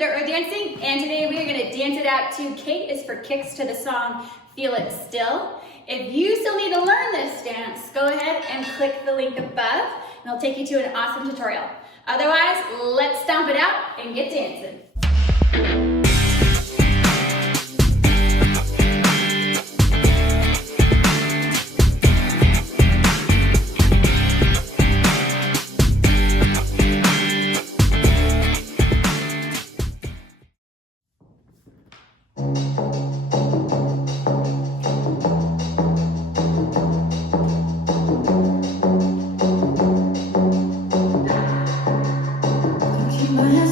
Dirt Road Dancing, and today we are going to dance it out to K is for Kicks to the song Feel It Still. If you still need to learn this dance, go ahead and click the link above, and it'll take you to an awesome tutorial. Otherwise, let's stomp it out and get dancing. Keep my hands